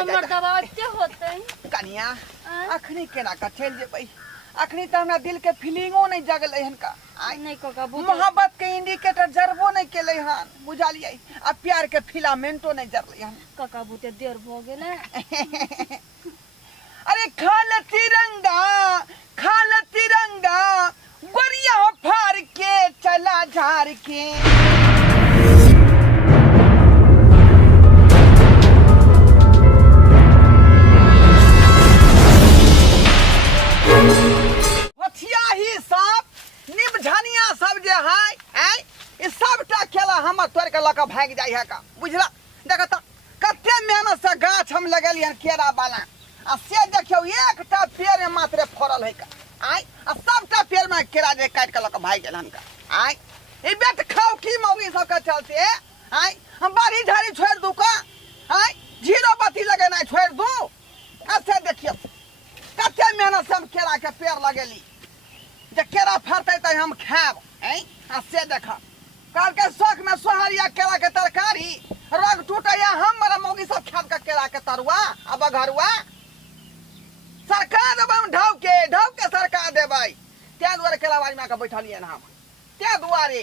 हमर दवा एते होते कनिया अखनी केना का चल जेबै अखनी त हमरा दिल के फीलिंगो नहीं जगलै हन का नहीं काका मोहब्बत के इंडिकेटर जरबो नहीं केलै हन बुझलियै आ प्यार के फिलामेंटो नहीं जरलै हन काका बुते देर भ गेलै अरे खाल तिरंगा गोरिया फाड़ के चला झाड़ के भाग जाय है का बुझला देख त कते मेहनत से गाछ हम लगलियन केरा वाला आ से देखियो एकटा पेड़ में मात्र फरल है का आय आ सबटा पेड़ में केरा जे काट के लक भाग गेल हन का आय ई बेट खाओ की मौगी सब के चलते आय हम बारी झाड़ी छोड़ दू का आय जीरो बत्ती लगेना छोड़ दू ऐसे देखियो कते मेहनत से हम केरा के पेड़ लगेली जे केरा फरते त हम खाब आय आ से देखा काल के शौक में सोहरिया केला के तरकारी रग टूटैया हमरा मौगी सब खाद के केला के तरुआ अब घरुआ सरकार देबै ढाव के सरकार देबै त्या दुआरे केलाबाज में के बैठलिए हम त्या दुआरे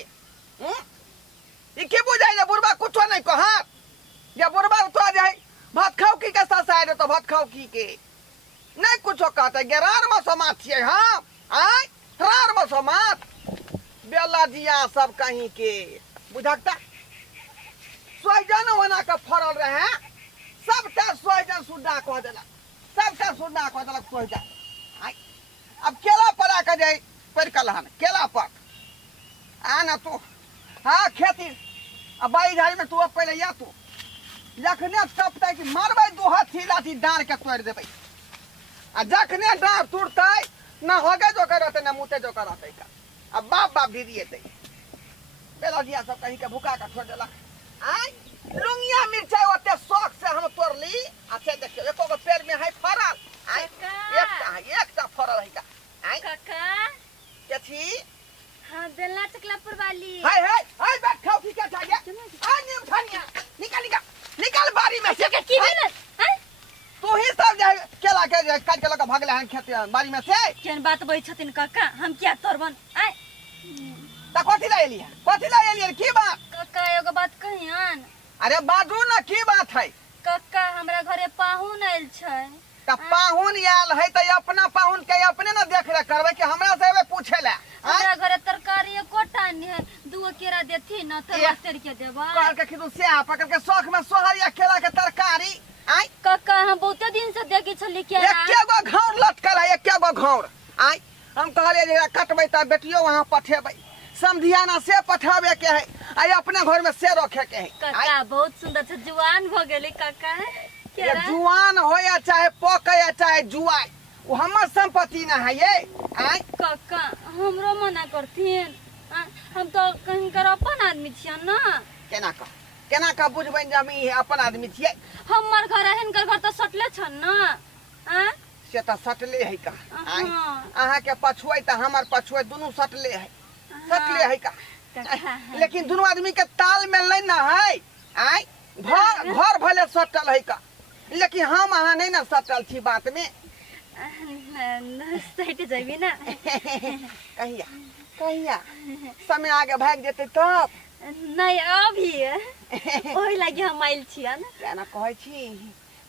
ई के बुझाइ जे बुढ़बा कुछो नहीं कहत जे बुढ़बा तो जे भात खाओ की के साइड तो भात खाओ की के नहीं कुछो कहते गेरार में समाज छिए हम आय रार में समाज बेला जिया सब कहीं के बुझकता सोहजन होना का फरल रहे सबटा सोहजन सुड्डा कह देलक सबटा सुड्डा कह देलक सोहजन अब केला पर आके जाए पर कलहन केला पर आना तू हाँ खेती अब बाई झाड़ी में तू अब पहले या तू जखने टपते कि मारबै दू हाथी लाठी डार के तोड़ देबै आ जखने डार टूटते न होगे जो करते न मुते जो करते का अब बाप दीदी थे बेला दिया सब कहीं के भूखा का छोड़ देला आय लुंगिया मिर्चाई ओते शौक से हम तोड़ली अच्छे देखियो एको गो पेड़ में है फरल आय एकटा फरल है का आय काका के छी हां बेलना चकलापुर वाली हाय बैठ खाओ की क्या चाहिए आ नीम धनिया निकाल बारी में से की भेल हैं तू ही सब जे केला के काट के लगा भागले हन खेत बारी में से केन बात बई छथिन काका हम क्या तोरबन आय त कथि ला एलियन की बात काका एगो बात कहियन अरे बाजू ना की बात है काका हमरा घरे पाहुन आइल छै त पाहुन आयल है त अपना पाहुन के अपने ना देख रे करबै कि हमरा से एबे पूछे ला हमरा घरे तरकारी एकोटा नहीं है दूगो केरा देथि न त मास्टर के देबा काल के खिदु से पकड़ के शौक में सोहरिया केला के तरकारी आय काका हम बहुत दिन से देखि छली केरा एकेगो घौर लटकल है एकेगो घौर आय हम कहले जे कटबै त बेटियो वहां पठेबै समधियाना से पठावे के है आई अपने घर में से रखे के है काका बहुत सुंदर से जुआन भ गेले काका ये जुआन हो या चाहे पक या चाहे जुआई वो हमर संपत्ति ना है ये आय काका हमरो मना करथिन हम तो कहीं कर अपन आदमी छियै ना केना का बुझबै जमी अपन आदमी छियै हमर घर हिनकर घर तो सटले छन ना से त सटले है का आय अहाँ के पछुए त हमर पछुए दोनों सटले है का लेकिन दोनों आदमी के ताल में नहीं ना है आय घर भले सटल है का लेकिन हम अहाँ नहीं ना सटल छी बात में सट जाबी ना कहिया समय आगे भाग जेते तब नहीं अभी ओही लागी हम आइल छियै ना केना कहै छी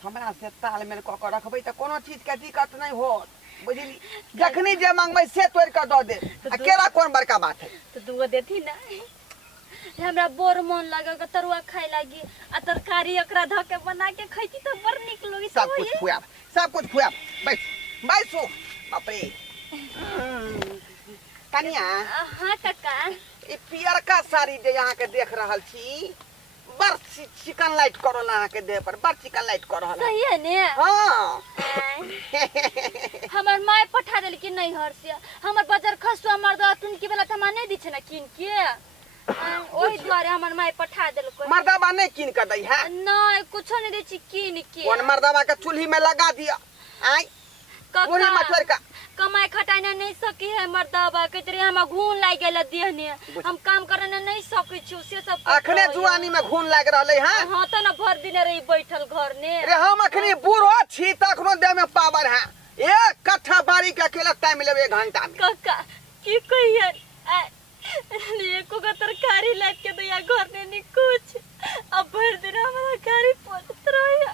हमरा से ताल में क के रखबै त कोनो चीज के दिक्कत नहीं होत बुझली जखनी जे मांगबै से तोड़ के द दे अकेला कोन बड़का बात है तो दूगो देथि ना हमरा बोर मन लागे के तरुआ खाए लागी आ तरकारी एकरा ध के बना के खैती तो बड़ निक लगी सब कुछ खुआब बैसो बाप रे कनिया हां काका ई पियर का साड़ी जे यहां के देख रहल छी बड़ चिकन लाइट करो ना के देह पर बड़ चिकन लाइट कर रहल सही है ने हां हमर माय पठा देल कि नहीं हर से हमर बाजार खसुआ मर्दा तुन की बेला थमा नहीं दी छ ना किन के ओही द्वारे हमर माय पठा देल को मर्दाबा नहीं किन के दै है नहीं कुछ नहीं दै छी किन के कोन मर्दाबा के चूल्ही में लगा दिया आय वही मछुआरे का कमाई खटाने नहीं सकी है मर्दाबा के तेरे हम घून लाग गेल देहने हम काम करने नहीं सकै छु से सब अखने जुआनी में घून लाग रहले हां हां त न भर दिन रही बैठल घर ने रे हम अखनी बूढ़ो छी तखनो देह में पावर है एक कट्ठा बारी के अकेला टाइम लेबे 1 घंटा में काका की कहिए एको का तरकारी लाग के दिया घर ने नहीं कुछ अब भर दिन हमारा गाड़ी पोत रहिया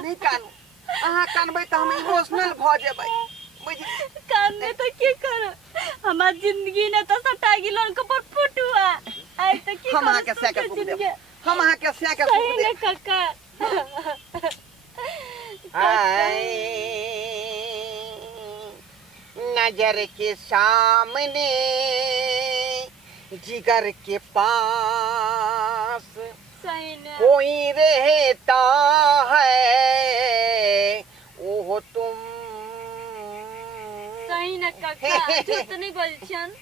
नहीं कानू अहाँ कानबै त हम इमोशनल भ जेबै बुझी कानने तो की कर हमार जिंदगी ने तो सटा गिलन के पर फुटुआ आई त की हम अहाँ के से के सुख देब हम अहाँ के से के सुख देब काका आई नजर के सामने जिगर के पास सही ने कोई रहता है वो तुम सही ने काका झूठ नहीं बोलछन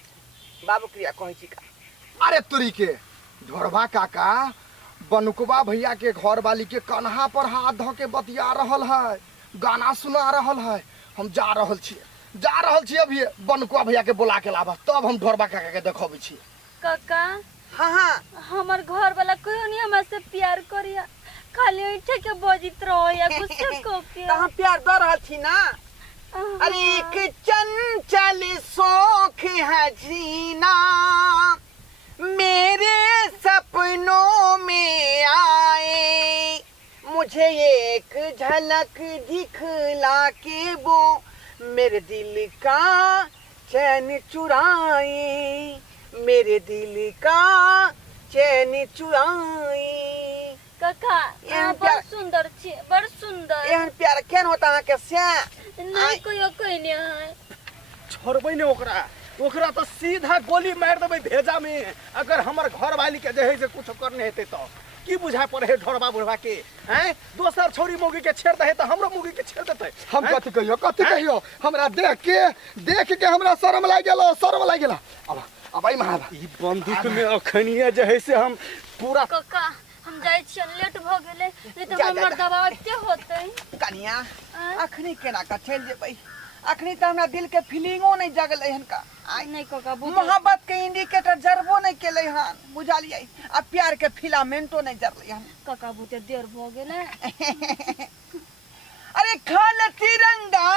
बाबू क्रिया कहै छी का अरे तुरी के ढोरबा काका बनुकबा भैया के घर वाली के कन्हा पर हाथ धो के बतिया रहल है गाना सुना रहल है हम जा रहल छी अभी बनुकबा भैया के बुला के लाबा तब हम ढोरबा काका के देखबै छी काका हाँ हाँ हमर घर वाला कोई नहीं हमसे प्यार करिया खाली उठे के बजित रहो या गुस्से को के तो हम प्यार दे रहल छी ना अरे एक चंचल शौक है जीना मेरे सपनों में आए मुझे एक झलक दिखला के वो मेरे दिल का चैन चुराए मेरे दिल का चैन चुराए काका एहन बड़ सुंदर छी बड़ सुंदर एहन प्यार केन होता अहाँ के से नहीं कोई नहीं है छोड़बै ने ओकरा तो सीधा गोली मार देबै भेजा में अगर हमर घर वाली के जे है से कुछ करने हेते तो की बुझाय पड़े है ढोरबा बुढ़वा के हैं दोसर छोरी मौगी के छेड़ दे तो हमरो मौगी के छेड़ देते हम कथि कहियो हमरा देख के हमरा शर्म लाग गेल अब आई महाबा ई बंदूक में अखनिया जे है से हम पूरा काका हम जाय छी लेट भ गेले नहीं तो हमर दबाव के होतै कनिया अखनी केना का चल जेबै अखनी त हमरा दिल के फीलिंगो नहीं जगल हन का नहीं काका मोहब्बत के इंडिकेटर जरबो नहीं केले हन बुझालियै आ प्यार के फिलामेंटो नहीं जरले हन काका बुते देर भ गेले अरे खाल तिरंगा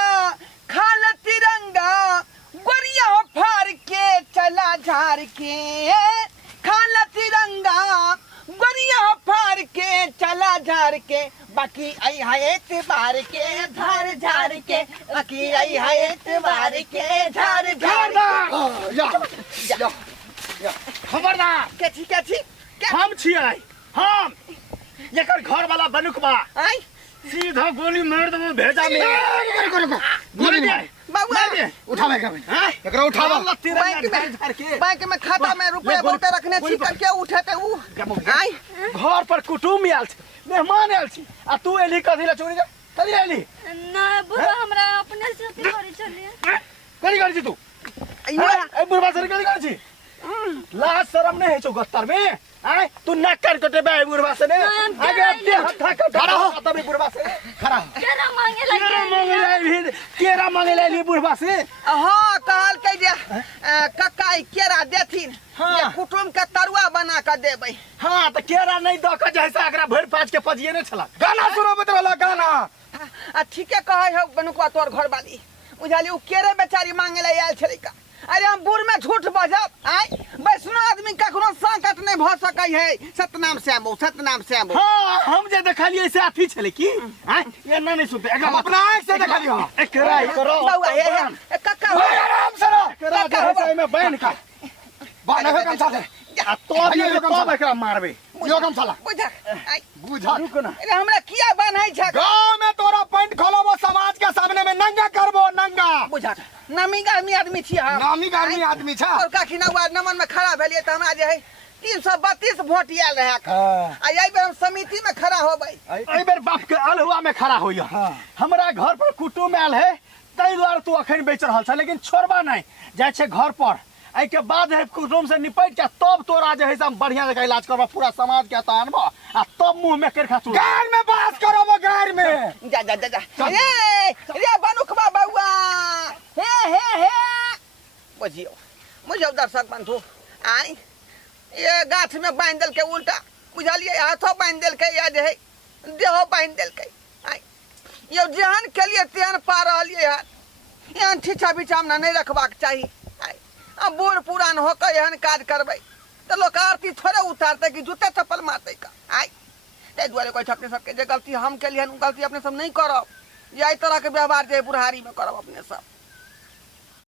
गोरिया फाड़ के चला झाड़ के खाल तिरंगा गोरिया फाड़ के चला झाड़ के बाकी आई है एतबार के झाड़ के बाकी आई है एतबार के झाड़ खबरदार के हम छियै हम एकर घर वाला बनुकबा आई सीधा गोली मार देबो भेजा में गोली दे बाबू उठावे एकरा उठावा बैंक में खाता में रुपया बहुते रखने छी करके उठाते उ आई घर पर कुटुम आयल छै मेहमान आयल छी आ तू एली कथि ला चोरी कथि ला एली ना बुआ हमरा अपने से करी चलिए करी छी तू ए बुढ़वा से करी छी लाज शर्म नहीं है छौ गत्तर में आय तू नाक काट कटे बे बुढ़वा से ने आगे अपने हथा का खड़ा हो तब बुढ़वा से खड़ा हो केरा मांगे ले बुढ़वा से हां कहल के जे कक्का केरा देथिन ये कुटुम के तरुआ बना के देबै हां त केरा नहीं द के जैसा एकरा भर पाँच के पजिए ने छला गाना सुनो बतवाला गाना आ ठीके कहै हो बनुकवा तोर घर वाली बुझाली उ केरे बेचारी मांगे ले आयल छलै का अरे हम बुढ़ में झूठ बजब आय वैष्णो आदमी कखनो संकट नहीं भ सकै है सतनाम श्याम हां हम जे देखलिए से अथी छले की आय ये नहीं सुनते एकदम अपना आंख से देखलियो एकरा करो बाबू हे कक्का आराम से एकरा जे में बहन का बाने कम साले आ तो ये तो एकरा मारबे यो कम साला बुझा रुक ना अरे हमरा किया बनाई छ गांव में तोरा पॉइंट खोलबो समाज के सामने में नंगा करबो नंगा बुझा नामी आदमी छी हम नामी आदमी छ और काकी ना वार्ड नंबर में खड़ा भेलिए त हमरा जे है 332 वोट आयल रहे आ एहि बेर हम समिति में खड़ा होबै एहि बेर बाप के अलहुआ में खड़ा होइया हमरा घर पर कुटुम आयल है तै द्वारा तू अखन बेच रहल छ लेकिन छोड़बा नहीं जाय छै घर पर आई के बाद है कुटुम से निपट के तब तोरा जे है हम बढ़िया जगह इलाज करबा पूरा समाज के तानबा आ तब मुंह में केरखा चूड़ गाल में बात करबो गाल मार में। जा जा जा जा रे बनुखबा बउआ हे बुझियो मुझे दर्शक बंधु आई ये गाछ में बांध देल के उल्टा बुझलिए हाथों बांध देल के या जे देहो बांध देल के आई ये जेहन के लिए तेहन पा रहलिए यार एहन ठिठा बिचामना नहीं रखबाक चाहिए आई अब बूढ़ पुरान होकर एहन काज करबै तो लोग आरती थोड़े उतारते कि जूते चप्पल मारते का आई ते दुआरे कोई अपने सबके जे गलती हम के लिए गलती अपने सब नहीं करब यही तरह के व्यवहार जे बुढ़ारी में करब अपने सब